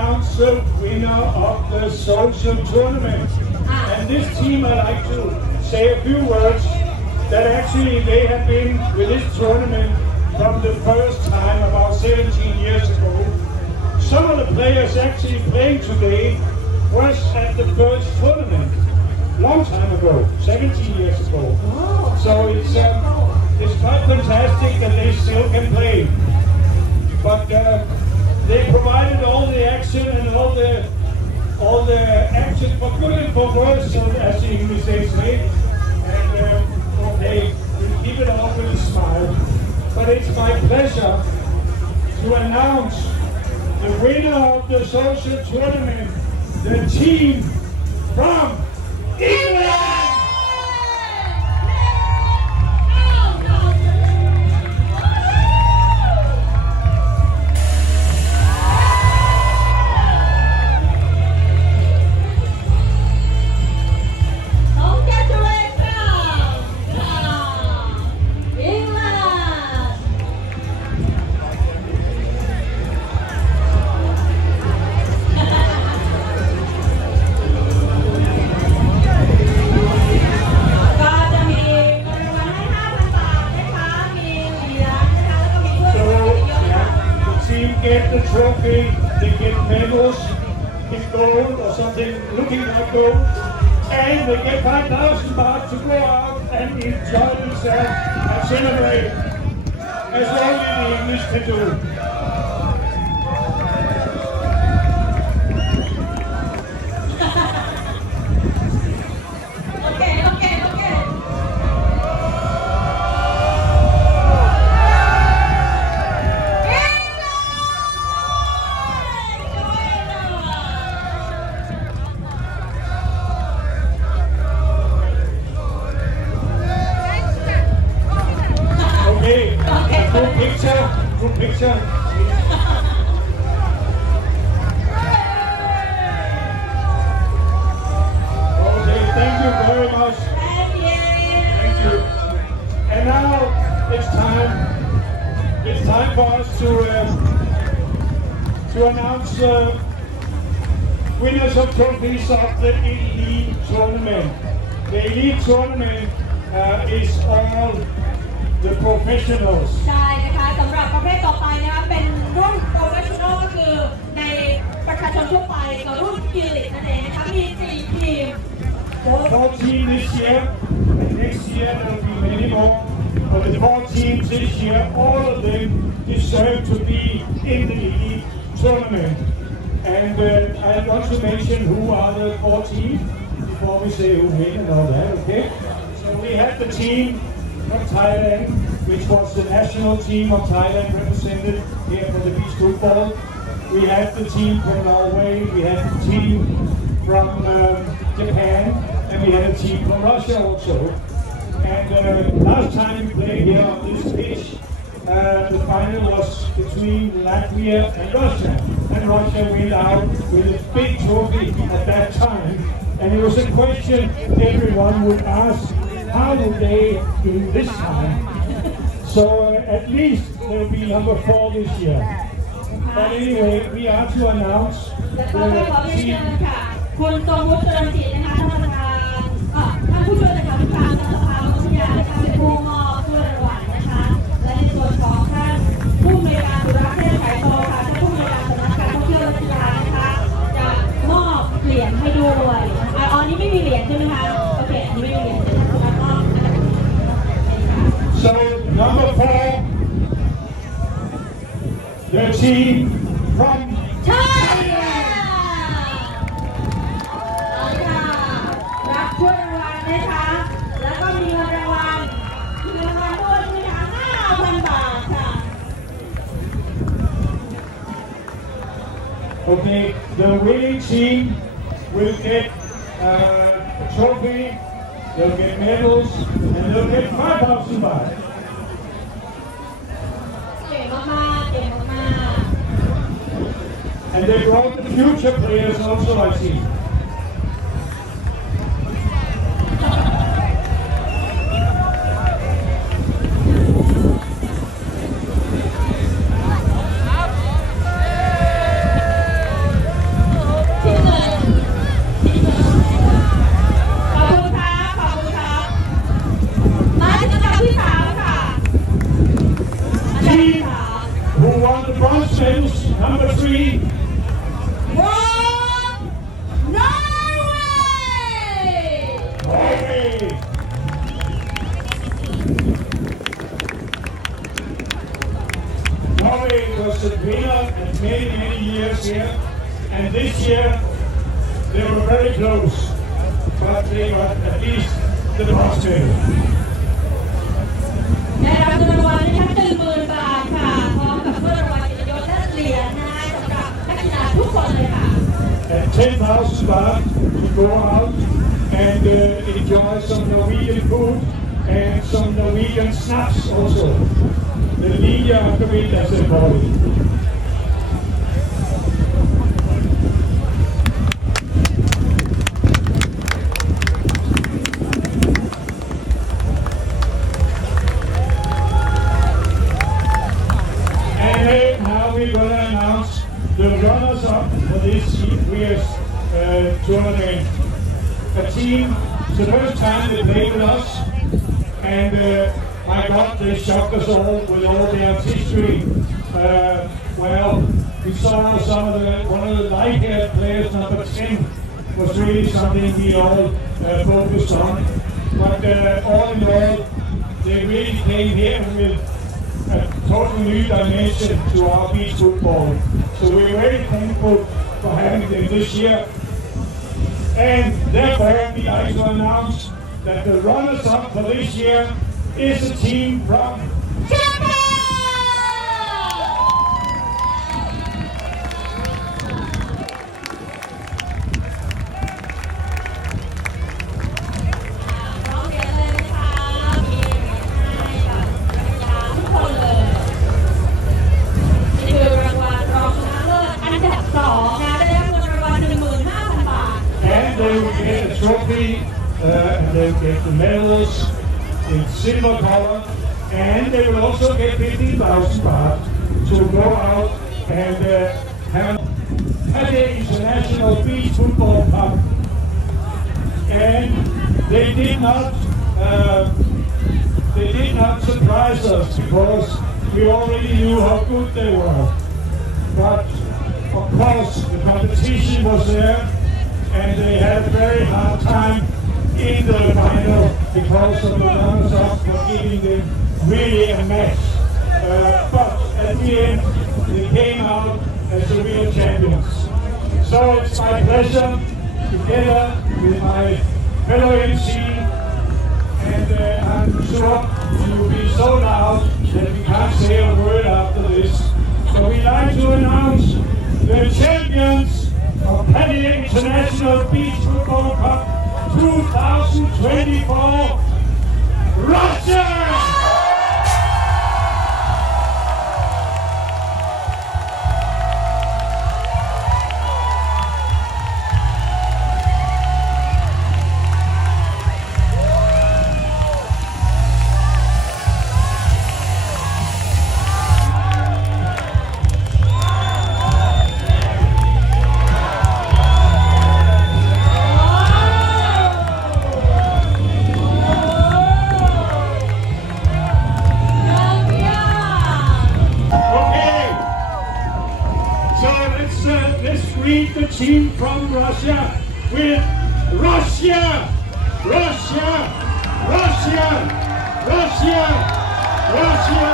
announce the winner of the social tournament. And this team, I'd like to say a few words that actually they have been with this tournament from the first time about 17 years ago. Some of the players actually playing today was at the first tournament, long time ago, 17 years ago. So it's quite fantastic that they still can play. But they provided all the action and all the action for good and for worse, as the English say. And okay, we'll keep it all with a smile. But it's my pleasure to announce the winner of the social tournament, the team from England! Get the trophy, they get medals in gold or something looking like gold, and they get 5,000 baht to go out and enjoy themselves and celebrate as only the English can do. Group picture. Okay, thank you very much. Thank you. And now it's time for us to announce winners of trophies of the elite tournament. The elite tournament is all the professionals. ใช่นะคะสำหรับประเภทต่อไปนะคะเป็นรุ่น professional ก็คือในประชาชนทั่วไปกับรุ่นกีฬานั่นเองนะคะมี4ทีม 4 teams this year. Next year there will be many more. But the 4 teams this year, all of them deserve to be in the elite tournament. And I want to mention who are the 4 teams before we say who win and all that. Okay? So we have the team from Thailand, which was the national team of Thailand represented here for the beach football. We have the team from Norway, we have the team from Japan, and we had a team from Russia also. And last time we played here on this pitch, the final was between Latvia and Russia. And Russia went out with a big trophy at that time. And it was a question everyone would ask, how would they do this time? So at least there will be number 4 this year. But anyway, we are to announce the team. คุณทรงวุฒิเจริญจิตนะคะท่านผู้ช่วยเลขาธิการสภาวิทยานะคะเป็นผู้มอบถ้วยรางวัลนะคะและในส่วนของท่านผู้อำนวยการสุรเทพไขโตค่ะท่านผู้อำนวยการสำนักการท่องเที่ยวและกีฬานะคะจะมอบเหรียญให้ด้วยอันนี้ไม่มีเหรียญใช่ไหมคะโอเคอันนี้ไม่มีเหรียญจะมอบ So number 4, the team from Thailand. รับถ้วยรางวัลนะคะแล้วก็มีเงินรางวัลด้วยใช่ไหมคะ 5,000 บาทค่ะ Okay, the winning team will get a trophy, they'll get medals, and they'll get 5,000 baht. เก่งมากๆเก่งมาก And they brought the future players also, I see. Number 3. Norway. Norway was the winner in many years here, and this year they were very close, but they were at least the last two. ได้รับเงินรางวัลนะคะ10,000 บาทค่ะพร้อมกับถ้วยรางวัลเกียรติยศและเหรียญนะคะสำหรับนักกีฬาทุกคนเลยค่ะ And 10,000 baht to go out and enjoy some Norwegian food and some Norwegian snaps also. The media have to be as a body. We're going to announce the runners-up for this year's tournament. A team, it's the first time they played with us, and my God, they shocked us all with all their history. Well, we saw one of the light-haired players, number 10, was really something we all focused on. But all in all, they really came here with a total new dimension to our beach football. So we're very thankful for having them this year. And therefore, we like to announce that the runners-up for this year is a team from Japan! They will get a trophy, and they will get the medals in silver color, and they will also get 15,000 baht to go out and have the International Beach Football Cup. And they did not surprise us because we already knew how good they were. But of course, the competition was there. And they had a very hard time in the final because of the runners-up for giving them really a match. But at the end, they came out as the real champions. So it's my pleasure, together with my fellow MC, and I'm sure you will be so loud that we can't say a word after this. So we'd like to announce the champions of Pаттaiye International Beach Football Cup 2024, Russia! The team from Russia with Russia, Russia, Russia, Russia, Russia.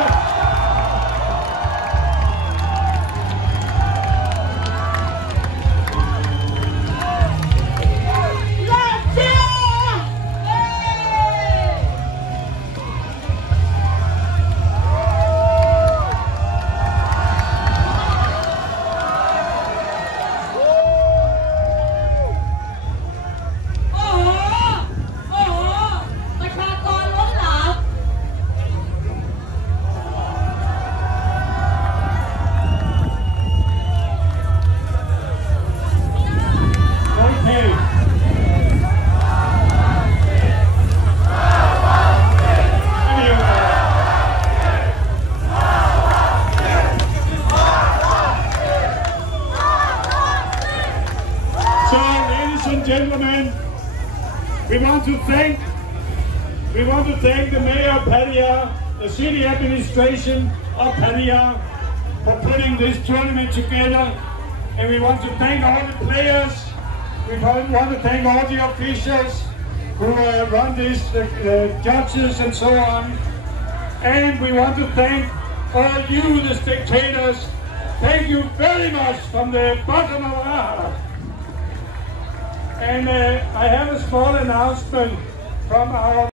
Gentlemen, we want to thank the mayor of Pаттaiye, the city administration of Pаттaiye, for putting this tournament together. And we want to thank all the players. We want to thank all the officials who run this, the judges and so on. And we want to thank all you, the spectators. Thank you very much from the bottom of our heart. And I have a small announcement from our